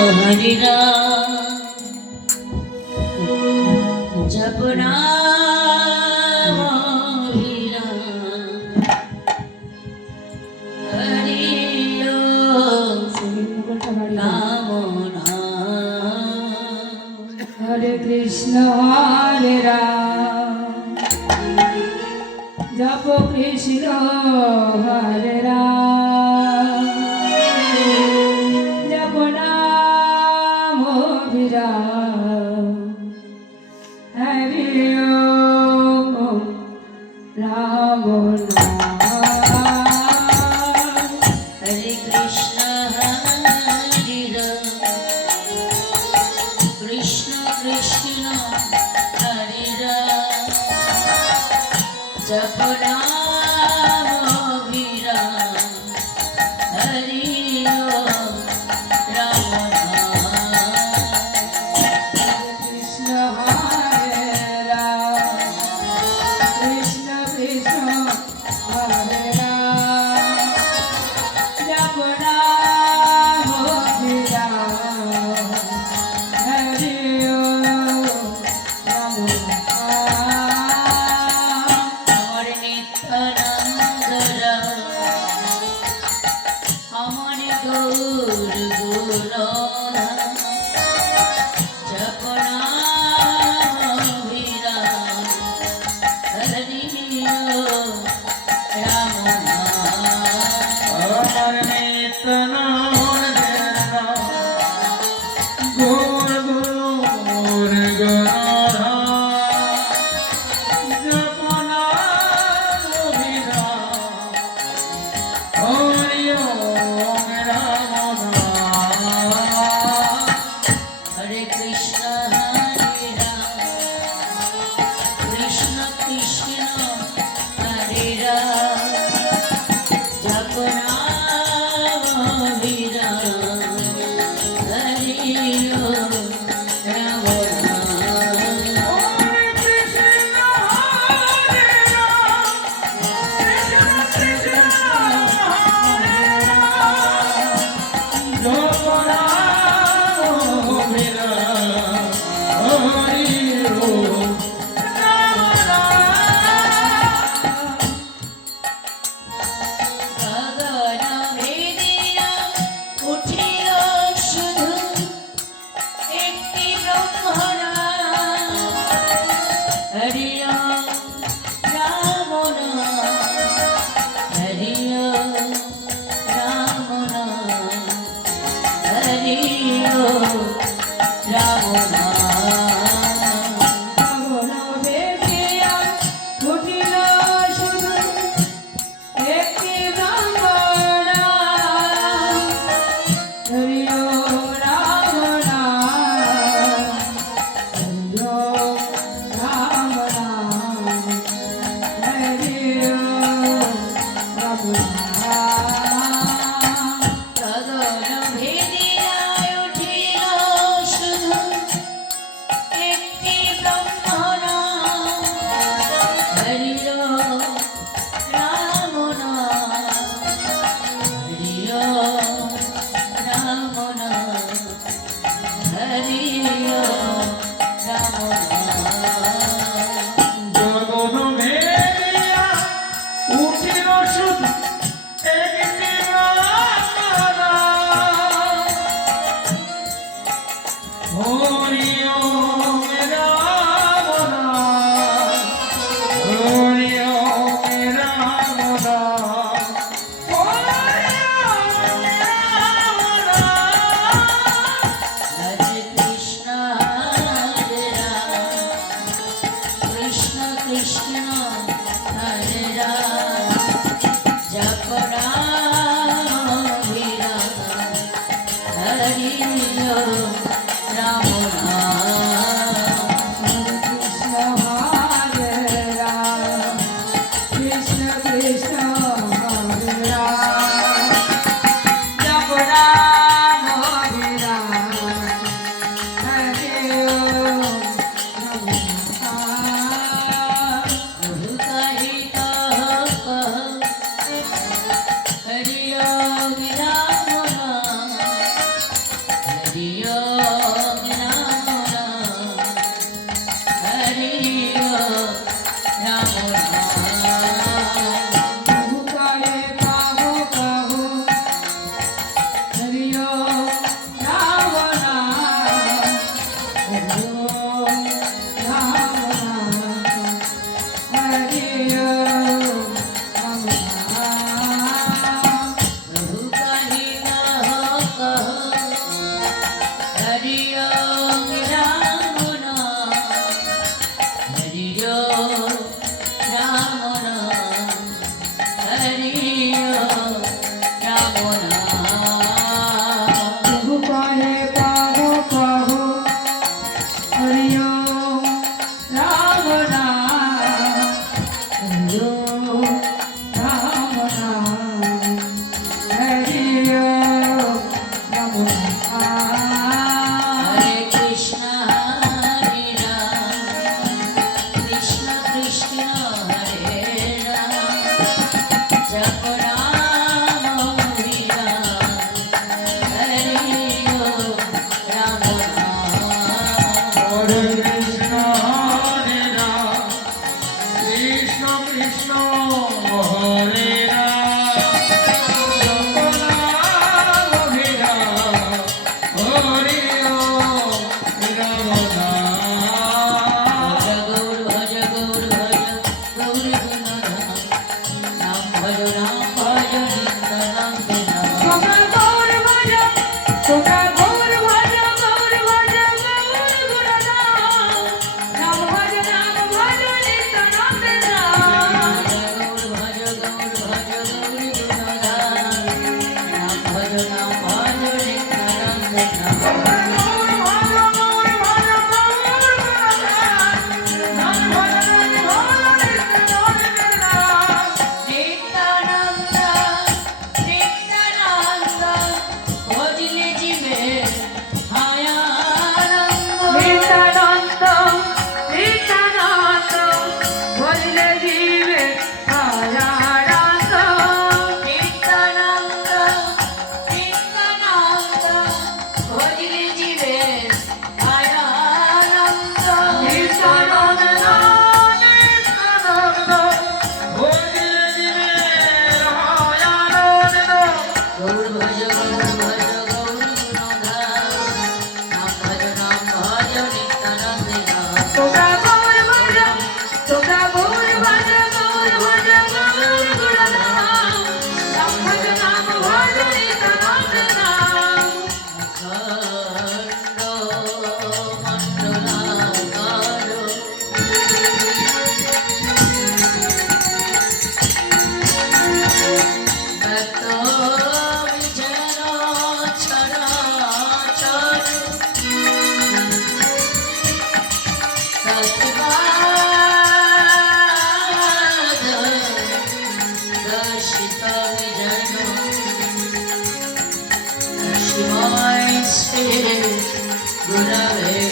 हरि राम जप नाम हरि राम हरि नाम हरे कृष्ण हरे राम जप कृष्ण हरे राम जप नाम विराम हरि ओम राम नाम हरे कृष्ण हरे राम कृष्ण कृष्ण हरे राम जप नाम विराम हरि ओम राम कृष्ण हरे राम कृष्ण कृष्ण हरे राम जप नाम विराम हरि ओम राम আমার নিত্যানন্দ আমার গৌর গৌর জপ নাম বিরাম হরি ওম রাম আমার নিত্যানন্দ গৌর গৌর গৌর জপনা হরি ওম রাম হরে কৃষ্ণ হরে রাম কৃষ্ণ কৃষ্ণ হরে রাম জপ নাম বিরাম হরি ওম রাম গগন ভেদিয়া উঠিল শুধু একটি ব্রহ্মনাম হরি ওম রাম নাম হরি ওম রাম নাম হরি ওম রাম নাম গগন ভেদিয়া উঠিল শুধু একটি ব্রহ্মনাম হরি ওম রাম নাম হরি ওম রাম নাম হরি ওম রাম নাম গগন ভেদিয়া উঠিল শুধু একটি ব্রহ্মনাম হরি ওম রাম নাম হরি ওম রাম নাম হরি ওম রাম নাম জগন ভেদিয়া উঠিল শুধু একটি হরি ওম রাম হরি ওম রাম হরে কৃষ্ণ হরে রাম কৃষ্ণ কৃষ্ণ হরে রাম জপ নাম বিরাম হরি ওম রাম নাম কৃষ্ণ হরে রাম কৃষ্ণ কৃষ্ণ হরে রাম জপ রাম হরে রাম হরে ওম রাম নাম প্রভু কাহি কহ হরি ওম রাম নাম Hari Om Ram Ram, Hari Om Ram Ram. प्रभु कहे कहो कहो हरि ओम राम राम हरि ओम राम राम हरि ओम राम राम प्रभु कहे कहो कहो हरि ओम राम राम, हरि ओम राम राम, हरि ओम राम राम. प्रभु कहे कहो कहो हरि ओम राम राम हरि ओम राम राम हरि ओम Ram Ram Hare Krishna, Hare Ram, Krishna Krishna, Hare Ram, Jap Ram Hare Ram, Hare Om Ram Ram. Hare Krishna, Hare Ram, Krishna Krishna, Hare Ram, Ram Hare Ram, Hare Om Ram Ram. Gaur Bhaj Gaur Bhaj Gaur Gunadham, Ram Bhaj Nityanam Dinam. Toka gaur bhaja toka gaur bhaja gaur bhaja gaur guradam Ram bhaja nityanam Gurave